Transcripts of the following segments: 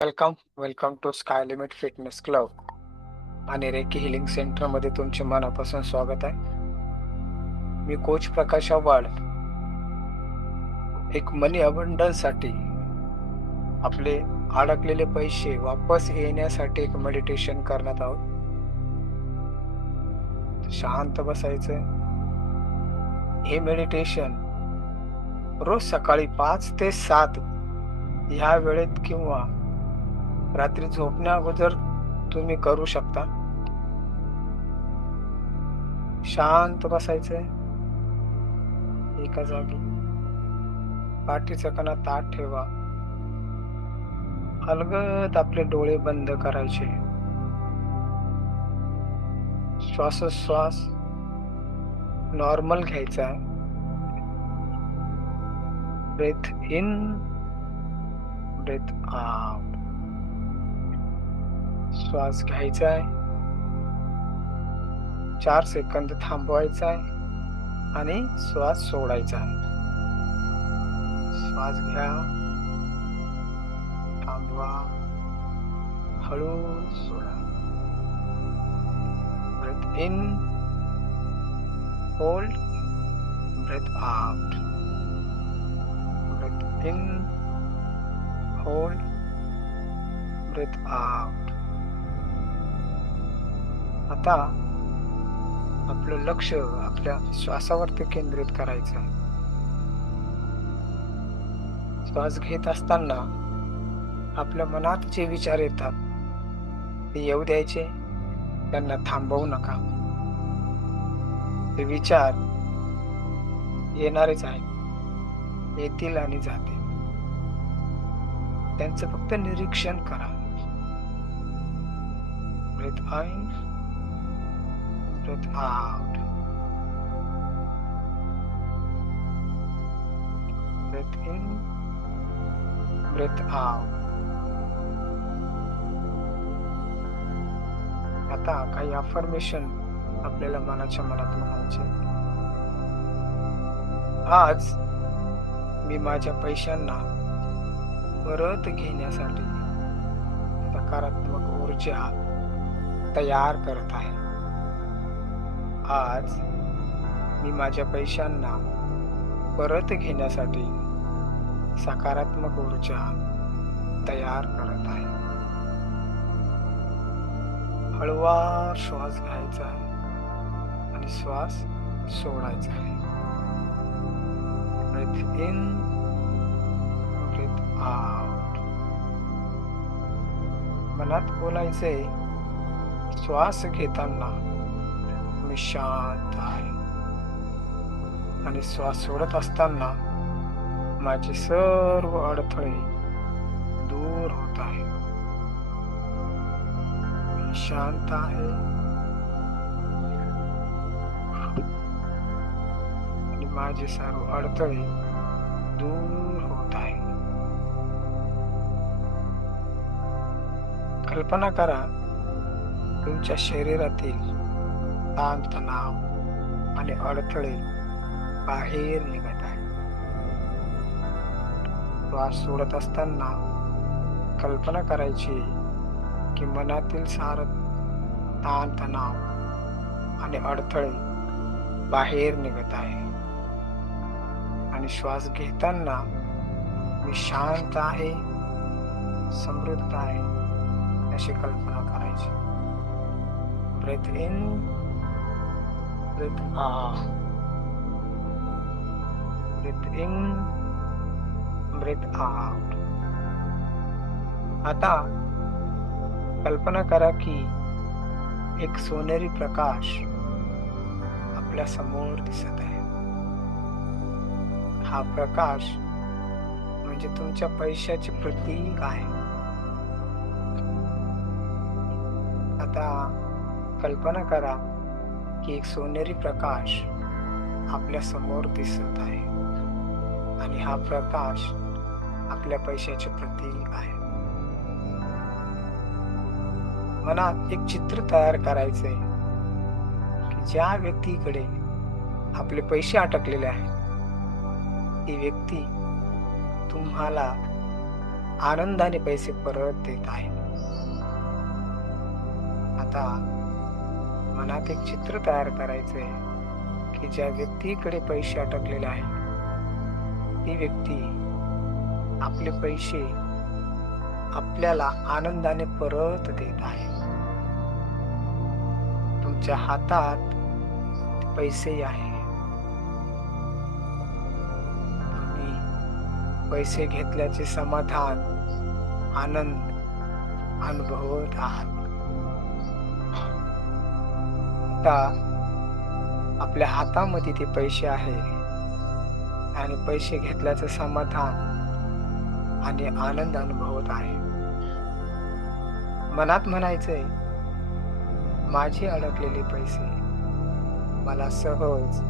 Welcome to sky limit fitness club आणि reiki healing सेंटरमध्ये तुमचे मनापासून स्वागत आहे. मी कोच प्रकाश आव्हाड. एक मनी अबंडन्ससाठी आपले अडकलेले पैसे वापस येण्यासाठी एक मेडिटेशन करण्यात आहोत. शांत बसायचं. हे मेडिटेशन रोज सकाळी 5 ते 7 ह्या वेळेत किंवा रात्री झोपण्या अगोदर तुम्ही करू शकता. शांत बसायचंय एका जागी. पाठीचा कणा ताठ ठेवा. अलगद आपले डोळे बंद करायचे. श्वासोच्छ्वास नॉर्मल घ्यायचा. Breathe in, breathe out. श्वास घ्यायचा आहे, 4 सेकंद थांबवायचा आहे आणि श्वास सोडायचा आहे. श्वास घ्या, थांबवा, हळू सोडा. Breathe in, hold, breathe out. Breathe in, hold, breathe out. आता आपलं लक्ष आपल्या श्वासावरती केंद्रित करायचं आहे. श्वास घेत असताना आपल्या मनात जे विचार येतात ते येऊ द्यायचे, त्यांना थांबवू नका. ते विचार येणारेच आहेत, येतील आणि जातील. त्यांचं फक्त निरीक्षण करा. Breathe in, breathe out. Breathe in, breathe out. आता काही अफर्मेशन आपल्याला मनाच्या मनात म्हणायचे. आज मी माझ्या पैशांना परत घेण्यासाठी सकारात्मक ऊर्जा तयार करत आहे. आज मी माझ्या पैशांना परत घेण्यासाठी सकारात्मक ऊर्जा तयार करत आहे. हळवा श्वास घ्यायचा आहे आणि श्वास सोडायचा आहे. Breathe in, breathe out. मनात बोलायचे, श्वास घेताना मी शांत आहे आणि श्वास सोडत असताना माझे सर्व अडथळे दूर होत आहे. मी शांत आहे आणि माझे सर्व अडथळे दूर होत आहे. कल्पना करा, तुमच्या शरीरातील ताणतणाव आणि अडथळे बाहेर निघत आहे. श्वास सोडत असताना कल्पना करायची की मनातील सारं ताणतणाव आणि अडथळे बाहेर निघत आहे. आणि श्वास घेताना मी शांत आहे, समृद्ध आहे अशी कल्पना करायची. Breathe in, breathe out. Breathe in, breathe out. आता कल्पना करा की एक सोनेरी प्रकाश आपल्या समोर दिसत आहे. हा प्रकाश म्हणजे तुमच्या पैशाचे प्रतीक आहे. आता कल्पना करा की एक सोनेरी प्रकाश आपल्या समोर दिसत आहे आणि हा प्रकाश आपल्या पैशाचे प्रतीक आहे. मनात एक चित्र तयार करायचे की ज्या व्यक्तीकडे आपले पैसे अटकलेले आहेत ती व्यक्ती तुम्हाला आनंदाने पैसे परत देत आहेत. आता मनात एक चित्र तयार करायचंय की ज्या व्यक्तीकडे पैसे अटकलेले आहेत, ती व्यक्ती आपले पैसे आपल्याला आनंदाने परत देत आहे. तुमच्या हातात पैसे आहे. तुम्ही पैसे घेतल्याचे समाधान, आनंद अनुभवत आहात. आता आपल्या हातामध्ये ते पैसे आहे आणि पैसे घेतल्याचं समाधान आणि आनंद अनुभवत आहे. मनात म्हणायचंय, माझे अडकलेले पैसे मला सहज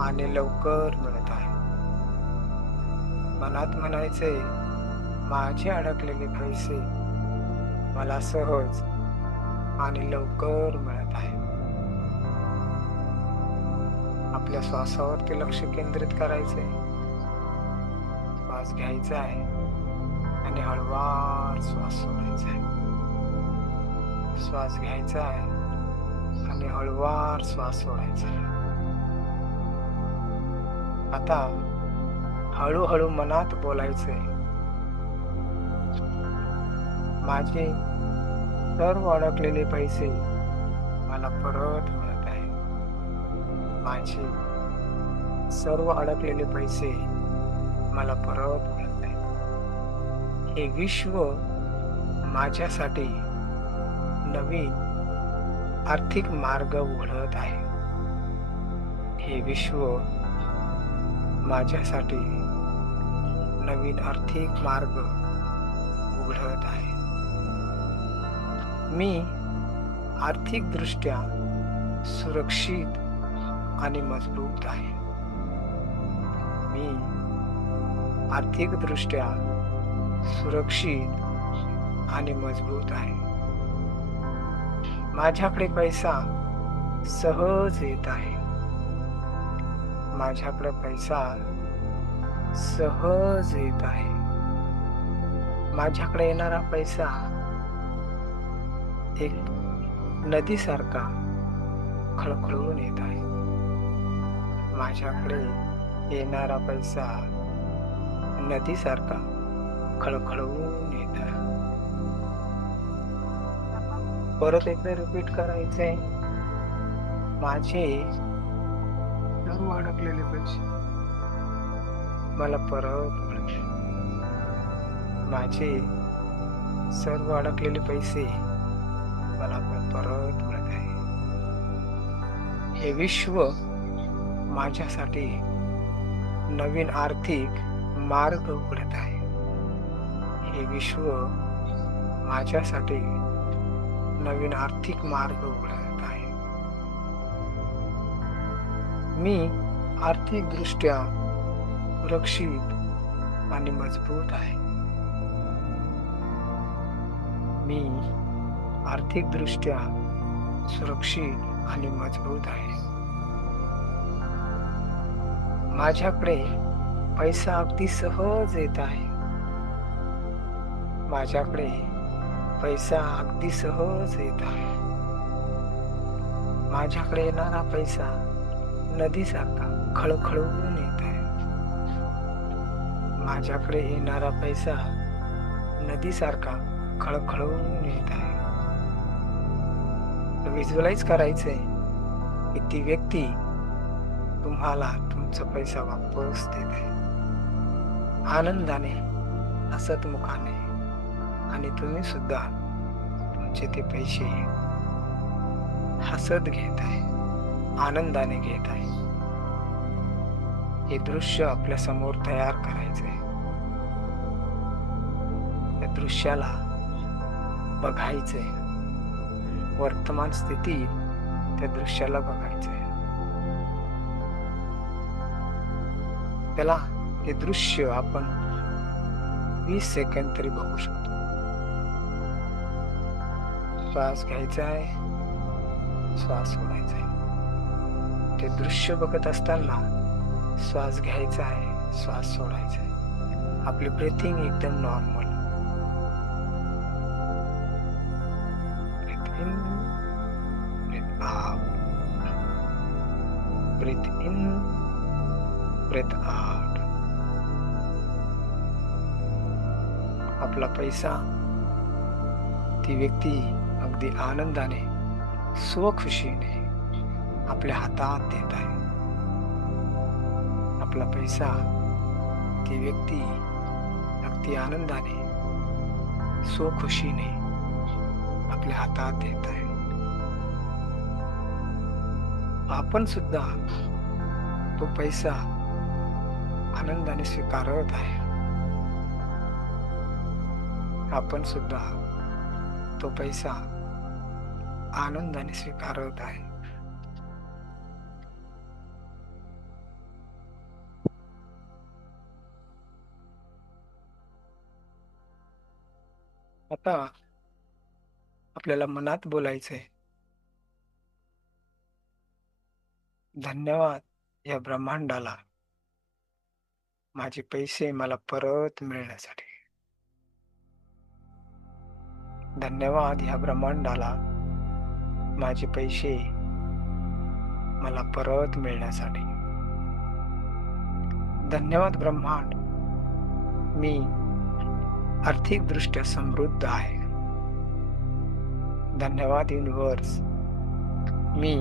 आणि लवकर मिळत आहे. मनात म्हणायचंय, माझे अडकलेले पैसे मला सहज आणि लवकर मिळत आहे. आपल्या श्वासावरती लक्ष केंद्रित करायचंय. श्वास घ्यायचा आहे आणि हळूवार श्वास सोडायचा आहे. श्वास घ्यायचा आहे आणि हळूवार श्वास सोडायचा आहे. आता हळूहळू मनात बोलायचंय, माझे सर्व अडकलेले पैसे मला परत मिळत आहे. माझे सर्व अडकलेले पैसे मला परत मिळत आहे. हे विश्व माझ्यासाठी नवीन आर्थिक मार्ग उघडत आहे. हे विश्व माझ्यासाठी नवीन आर्थिक मार्ग उघडत आहे. मी आर्थिकदृष्ट्या सुरक्षित आणि मजबूत आहे. मी आर्थिकदृष्ट्या सुरक्षित आणि मजबूत आहे. माझ्याकडे पैसा सहज येत आहे. माझ्याकडे पैसा सहज येत आहे. माझ्याकडे येणारा पैसा एक नदीसारखा खळखळून येत आहे. माझ्याकडे येणारा पैसा नदीसारखा खळखळून येत आहे. परत एकदा रिपीट करायचंय, माझे सर्व अडकलेले पैसे मला परत मिळते. माझे सर्व अडकलेले पैसे मला परत मिळत आहे. हे विश्व माझ्यासाठी नवीन आर्थिक मार्ग उघडत आहे. हे विश्व माझ्यासाठी नवीन आर्थिक मार्ग उघडत आहे. मी आर्थिकदृष्ट्या सुरक्षित आणि मजबूत आहे. मी आर्थिकदृष्ट्या सुरक्षित आणि मजबूत आहे. माझ्याकडे पैसा अगदी सहज येत आहे. माझ्याकडे पैसा अगदी सहज येत आहे. माझ्याकडे येणारा पैसा नदीसारखा खळखळून येत आहे. माझ्याकडे येणारा पैसा नदीसारखा खळखळून येत आहे. व्हिज्युअलाइज करायचंय की ती व्यक्ती तुम्हाला तुमचा पैसा वापस देत आहे, आनंदाने, हसतमुखाने, आणि तुम्ही सुद्धा तुमचे ते पैसे हसत घेत आहे, आनंदाने घेत आहे. हे दृश्य आपल्या समोर तयार करायचंय. या दृश्याला बघायचंय. वर्तमान स्थितीत त्या दृश्याला बघायचंय. त्याला ते दृश्य आपण 20 सेकंद तरी बघू शकतो. श्वास घ्यायचा आहे, श्वास सोडायचा आहे. ते दृश्य बघत असताना श्वास घ्यायचा आहे, श्वास सोडायचा आहे. आपली ब्रीथिंग एकदम normal. Breathe in, breathe out. आपला पैसा, ती व्यक्ती अगदी आनंदाने, स्वखुशीने आपल्या हातात देत आहे. आपला पैसा, ती व्यक्ती अगदी आनंदाने, स्वखुशीने आपल्या हातात देत आहे. आपण सुद्धा तो पैसा आनंदाने स्वीकारत आहे. आपण सुद्धा तो पैसा आनंदाने स्वीकारत आहे. आता आपल्याला मनात बोलायचंय, धन्यवाद या ब्रह्मांडाला माझे पैसे मला परत मिळण्यासाठी. धन्यवाद ह्या ब्रह्मांडाला माझे पैसे मला परत मिळण्यासाठी. धन्यवाद ब्रह्मांड, मी आर्थिकदृष्ट्या समृद्ध आहे. धन्यवाद युनिव्हर्स, मी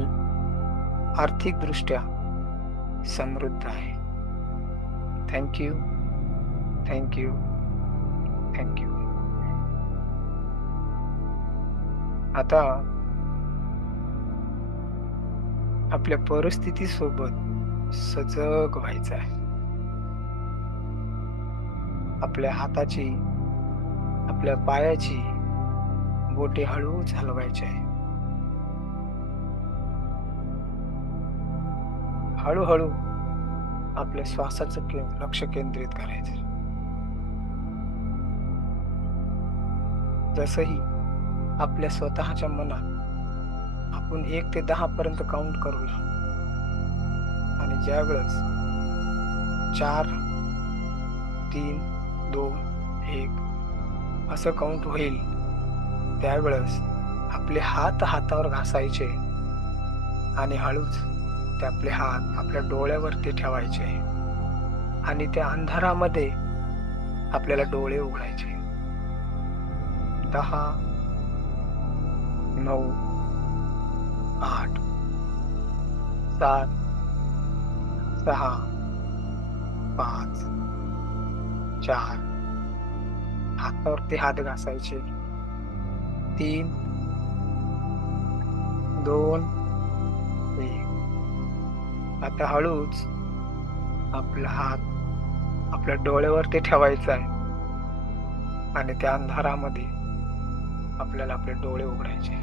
आर्थिकदृष्ट्या समृद्ध आहे. Thank you, thank you, thank you. आता आपल्या परिस्थितीसोबत सजग व्हायचं आहे. आपल्या हाताची, आपल्या पायाची बोटे हळूच हलवायची आहे. हळूहळू आपल्या श्वासाचं लक्ष केंद्रित करायचं. जसंही आपल्या स्वतःच्या मनात आपण 1 ते 10 पर्यंत काउंट करूया, आणि ज्या वेळेस 4, 3, 2, 1 असं काउंट होईल, त्यावेळेस आपले हात हातावर घासायचे आणि हळूच ते आपले हात आपल्या डोळ्यावरती ठेवायचे आणि त्या अंधारामध्ये आपल्याला डोळे उघडायचे. 10, 9, 8, 7, 6, 5, 4. हातावरती हात घासायचे. 3, 2, 1. आता हळूच आपला हात आपल्या डोळ्यावरती ठेवायचा आहे आणि त्या अंधारामध्ये आपल्याला आपले डोळे उघडायचे.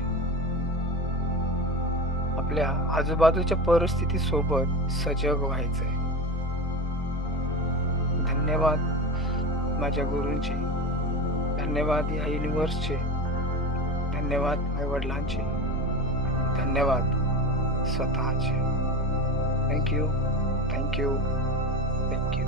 आपल्या आजूबाजूच्या परिस्थितीसोबत सजग व्हायचंय. धन्यवाद माझ्या गुरूंचे, धन्यवाद या युनिव्हर्सचे, धन्यवाद आई वडिलांचे, धन्यवाद स्वतःचे. Thank you, thank you, thank you.